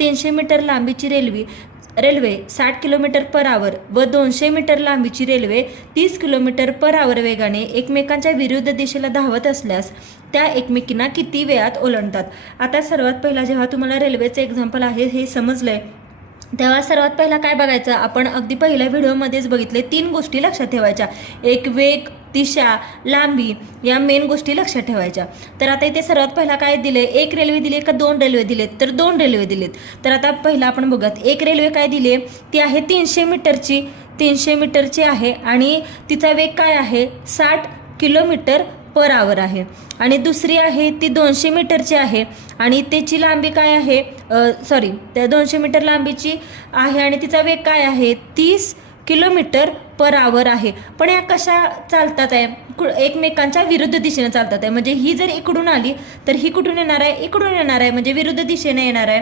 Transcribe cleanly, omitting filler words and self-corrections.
300 metre लांबीची railway 60 kilometre per hour व 200 metre लांबीची रेल्वे 30 किलोमीटर पर आवर वेगाने एकमेकांच्या विरुद्ध दिशेला धावत असल्यास त्या एकमेकींना किती वेळात ओलांडतात. आता सर्वात पहिला जेव्हा तुम्हाला रेल्वेचं एक्झाम्पल आहे हे समजलंय, तेव्हा सर्वात पहिला काय बघायचं, आपण अगदी पहिल्या व्हिडिओमध्येच बघितले 3 गोष्टी लक्षात ठेवायच्या. एक, वेग, दिशा, लांबी, या मेन गोष्टी लक्षात ठेवायच्या. तर आता इथे सर्वात पहिला काय दिले, एक रेल्वे दिली का 2 रेल्वे दिलेत, तर 2 रेल्वे दिलेत. तर आता पहिला आपण बघूयात, एक रेल्वे काय दिली, ती आहे 300 मीटरची आहे आणि तिचा वेग काय आहे 60 किलोमीटर पर आवर आहे. आणि दुसरी आहे ती 200 मीटरची आहे आणि त्याची लांबी काय आहे, त्या 200 मीटर लांबीची आहे आणि तिचा वेग काय आहे 30 किलोमीटर पर आवर आहे. पण या कशा चालतात आहे, एकमेकांच्या विरुद्ध दिशेने चालतात आहे. म्हणजे ही जर इकडून आली तर ही कुठून येणार आहे, इकडून येणार आहे, म्हणजे विरुद्ध दिशेने येणार आहे.